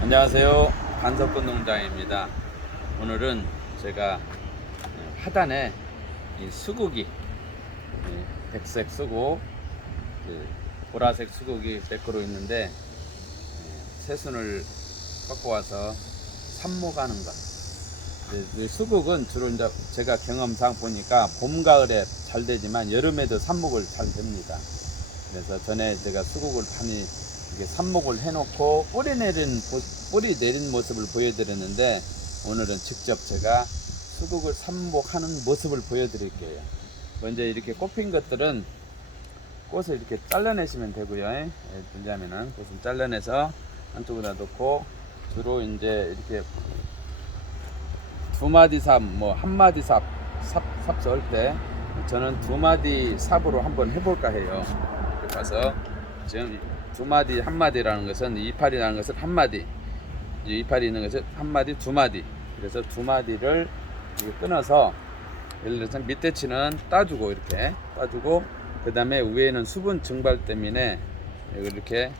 안녕하세요. 간석군 농장입니다. 오늘은 제가 하단에 이 수국이 이 백색 수국, 그 보라색 수국이 데크로 있는데 예, 새순을 갖고 와서 삽목하는 것. 수국은 주로 이제 제가 경험상 보니까 봄 가을에 잘 되지만 여름에도 삽목을 잘 됩니다. 그래서 전에 제가 수국을 많이 이게 삽목을 해놓고 뿌리 내린 모- 뿌리 내린 모습을 보여드렸는데 오늘은 직접 제가 수국을 삽목하는 모습을 보여드릴게요. 먼저 이렇게 꼽힌 것들은 꽃을 이렇게 잘라내시면 되고요. 예, 왜냐하면은 꽃을 잘라내서 한쪽에다 놓고 주로 이제 이렇게 두 마디 삽, 뭐 한 마디 삽, 삽, 삽 썰 때 저는 두 마디 삽으로 한번 해볼까 해요. 이렇게 봐서 지금 두 마디 한 마디라는 것은 이파리라는 것은 한 마디, 이 이파리 있는 것은 한 마디 두 마디. 그래서 두 마디를 끊어서 예를 들어서 밑에 치는 따주고 이렇게 따주고 그 다음에 위에는 수분 증발 때문에 이렇게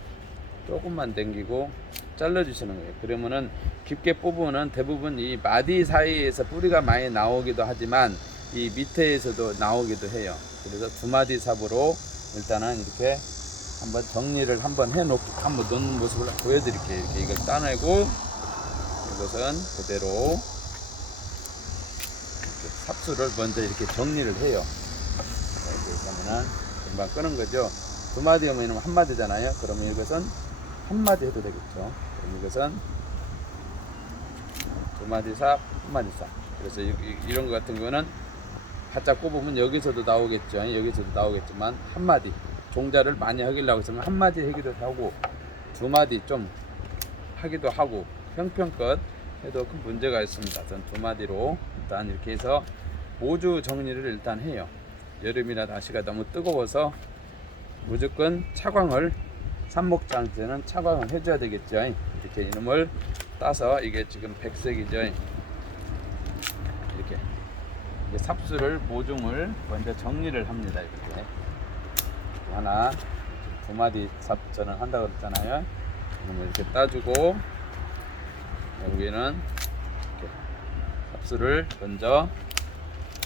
조금만 당기고 잘라주시는 거예요. 그러면은 깊게 뽑으면 대부분 이 마디 사이에서 뿌리가 많이 나오기도 하지만 이 밑에에서도 나오기도 해요. 그래서 두 마디 삽으로 일단은 이렇게 한번 정리를 한번 해놓고 한번 놓는 모습을 보여드릴게요. 이렇게 이걸 따내고 이것은 그대로 삽수를 먼저 이렇게 정리를 해요. 자, 이렇게 하면은 금방 끄는 거죠. 두 마디 오면 한 마디잖아요. 그러면 이것은 한 마디 해도 되겠죠. 그럼 이것은 두 마디 삽, 한 마디 삽. 그래서 이, 이- 이런 거 같은 거는 바짝 꼽으면 여기서도 나오겠죠. 여기서도 나오겠지만 한 마디 종자를 많이 하기려고 했으면 한 마디 하기도 하고 두 마디 좀 하기도 하고 형편껏 해도 큰 문제가 있습니다. 전 두 마디로 일단 이렇게 해서 모주 정리를 일단 해요. 여름이라 날씨가 너무 뜨거워서 무조건 차광을 삽목장제는 차광을 해줘야 되겠죠. 이렇게 이놈을 따서 이게 지금 백색이죠. 이렇게 삽수를 모종을 먼저 정리를 합니다. 이렇게 하나 두 마디 삽 저는 한다고 그랬잖아요. 그러면 이렇게 따주고 여기는 이렇게 삽수를 먼저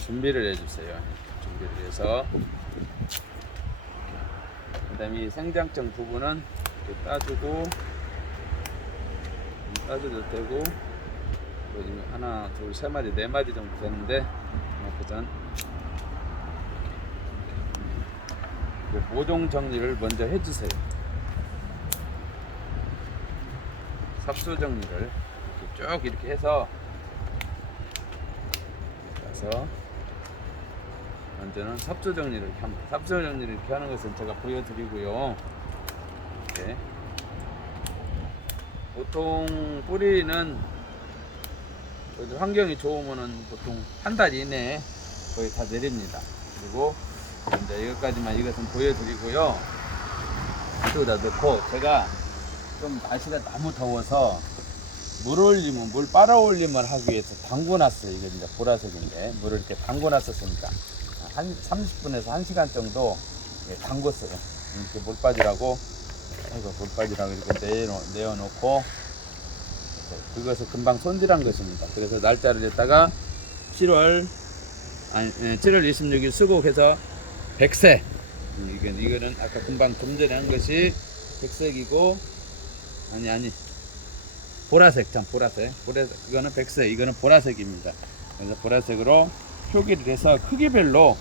준비를 해주세요. 준비를 해서 그 다음에 이 생장점 부분은 이렇게 따주고 음, 따줘도 되고 하나 둘 세 마디 네 마디 정도 되는데 그전 모종 정리를 먼저 해주세요. 삽수 정리를 이렇게 쭉 이렇게 해서 가서 먼저는 삽수 정리를 이렇게 합니다. 삽수 정리를 이렇게 하는 것은 제가 보여드리고요. 이렇게 보통 뿌리는 환경이 좋으면은 보통 한 달 이내에 거의 다 내립니다. 그리고 이제 이것까지만 이것은 보여드리고요. 이쪽에다 넣고 제가 좀 날씨가 너무 더워서 물 올림은 물 빨아 올림을 하기 위해서 담궈놨어요. 이게 이제 보라색인데 물을 이렇게 담궈놨었으니까 한 30분에서 1시간 정도 예, 담궜어요. 이렇게 물 빠지라고 이거 물 빠지라고 이렇게 내어, 내어놓고 그것을 금방 손질한 것입니다. 그래서 날짜를 냈다가 7월 아니 예, 7월 26일 수국해서 백색 이건 이거는 아까 금방 좀 전에 한 것이 백색이고 아니 아니 보라색 참 보라색 보라색 이거는 백색 이거는 보라색입니다. 그래서 보라색으로 표기를 해서 크기별로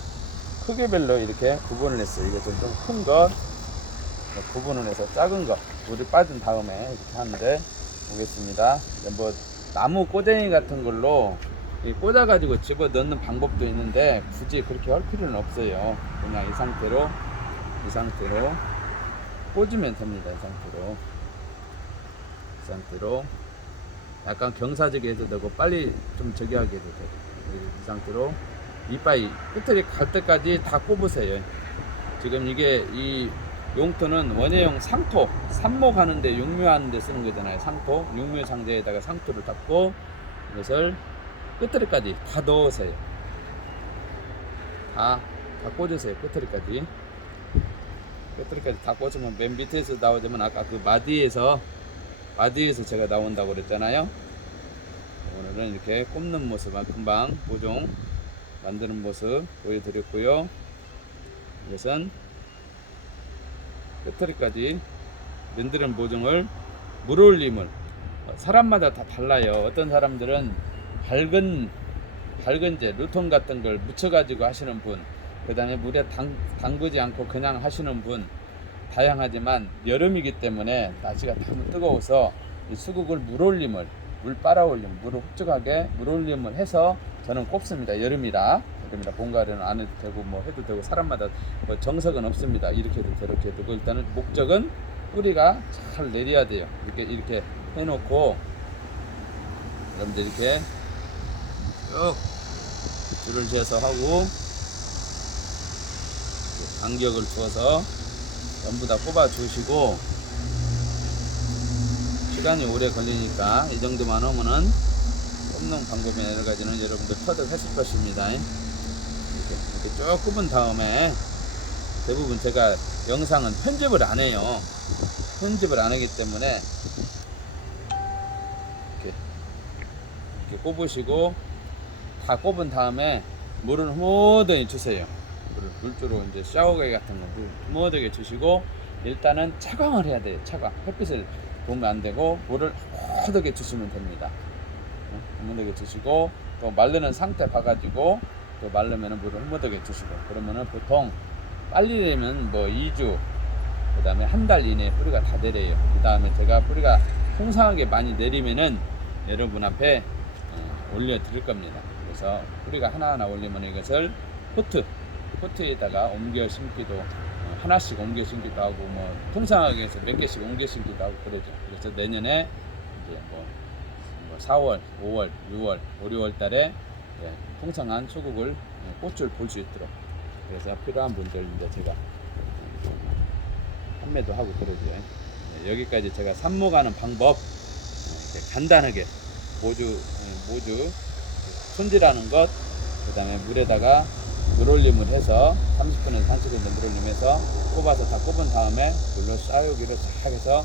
크기별로 이렇게 구분을 했어요. 이거 좀큰 것 구분을 해서 작은 거 물이 빠진 다음에 이렇게 하는데 보겠습니다. 뭐 나무 꼬쟁이 같은 걸로 이 꽂아가지고 집어 넣는 방법도 있는데 굳이 그렇게 할 필요는 없어요. 그냥 이 상태로 이 상태로 꽂으면 됩니다. 이 상태로 이 상태로 약간 경사지게 해도 되고 빨리 좀 저기 하게 해도 되고 이- 이 상태로 이빠이 끝에 갈 때까지 다 꼽으세요. 지금 이게 이 용토는 원예용 상토 삽목 하는데 육묘하는데 쓰는 거잖아요. 상토 육묘 상자에다가 상토를 닦고 이것을 끝트리까지 다 넣으세요. 다, 다 꽂으세요. 끝트리까지. 끝트리까지 다 꽂으면 맨 밑에서 나오자면 아까 그 마디에서 마디에서 제가 나온다고 그랬잖아요. 오늘은 이렇게 꼽는 모습, 아, 금방 보종 만드는 모습 보여드렸고요. 이것은 끝머리까지 만드는 보종을 물 올림을 어, 사람마다 다 달라요. 어떤 사람들은 밝은 밝은제 루톤 같은 걸 묻혀가지고 하시는 분, 그 다음에 물에 당, 담그지 않고 그냥 하시는 분 다양하지만 여름이기 때문에 날씨가 너무 뜨거워서 이 수국을 물올림을 물 빨아올림, 물을 흡족하게 물올림을 해서 저는 꼽습니다. 여름이라 여름이라 봄가을에는 안 해도 되고 뭐 해도 되고 사람마다 뭐 정석은 없습니다. 이렇게 해도 저렇게 되고 일단은 목적은 뿌리가 잘 내려야 돼요. 이렇게 이렇게 해놓고 여러분들 이렇게 쭉 줄을 재서 하고 간격을 두어서 전부 다 꼽아 주시고 시간이 오래 걸리니까 이 정도만 하면은 꼽는 방법이 여러 가지는 여러분들 터득하실 것입니다. 이렇게, 이렇게 쭉 꼽은 다음에 대부분 제가 영상은 편집을 안 해요. 편집을 안 하기 때문에 이렇게, 이렇게 꼽으시고 다 꼽은 다음에 물을 허무하게 주세요. 물을 물주로 이제 샤워기 같은 거물 허무하게 주시고 일단은 차광을 해야 돼요. 차광. 햇빛을 보면 안 되고 물을 허무하게 주시면 됩니다. 허무하게 주시고 또 마르는 상태 봐가지고 또 마르면은 물을 허무하게 주시고 그러면은 보통 빨리 내면 뭐 2주 그 다음에 한 달 이내에 뿌리가 다 내려요. 그 다음에 제가 뿌리가 풍성하게 많이 내리면은 여러분 앞에 어, 올려 드릴 겁니다. 그래서 뿌리가 하나하나 올리면 이것을 포트, 포트에다가 옮겨 심기도 어, 하나씩 옮겨 심기도 하고 뭐 풍성하게 해서 몇 개씩 옮겨 심기도 하고 그러죠. 그래서 내년에 이제 뭐, 뭐 4월, 5월, 6월, 5, 6월 달에 예, 풍성한 소국을 예, 꽃을 볼 수 있도록 그래서 필요한 분들 이제 제가 판매도 하고 그러죠. 예, 여기까지 제가 삽목하는 방법 예, 이렇게 간단하게 예, 모주 손질하는 것, 그 다음에 물에다가 물올림을 해서 30분에서 1시간 물올림해서 꼽아서 다 꼽은 다음에 물로 싸우기를 싹 해서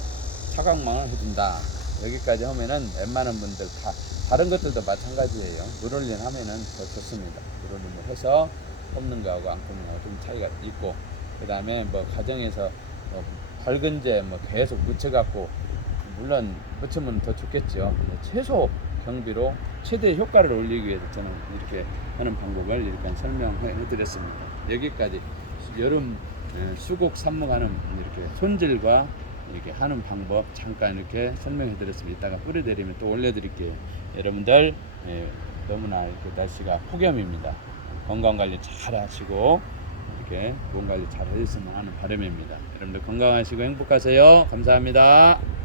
차광망을 해준다. 여기까지 하면은 웬만한 분들 다 다른 것들도 마찬가지예요. 물올림 하면은 더 좋습니다. 물올림을 해서 꼽는 거하고 안 꼽는 거하고 좀 차이가 있고 그 다음에 뭐 가정에서 뭐 밝은제 뭐 계속 묻혀갖고 물론 묻히면 더 좋겠죠. 최소 경비로 최대 효과를 올리기 위해서 저는 이렇게 하는 방법을 이렇게 설명해 드렸습니다. 여기까지 여름 에, 수국 삽목하는 이렇게 손질과 이렇게 하는 방법 잠깐 이렇게 설명해 드렸습니다. 이따가 뿌리 내리면 또 올려 드릴게요. 여러분들 예, 너무나 이렇게 날씨가 폭염입니다. 건강 관리 잘 하시고 이렇게 몸 관리 잘 해주시면 하는 바람입니다. 여러분들 건강하시고 행복하세요. 감사합니다.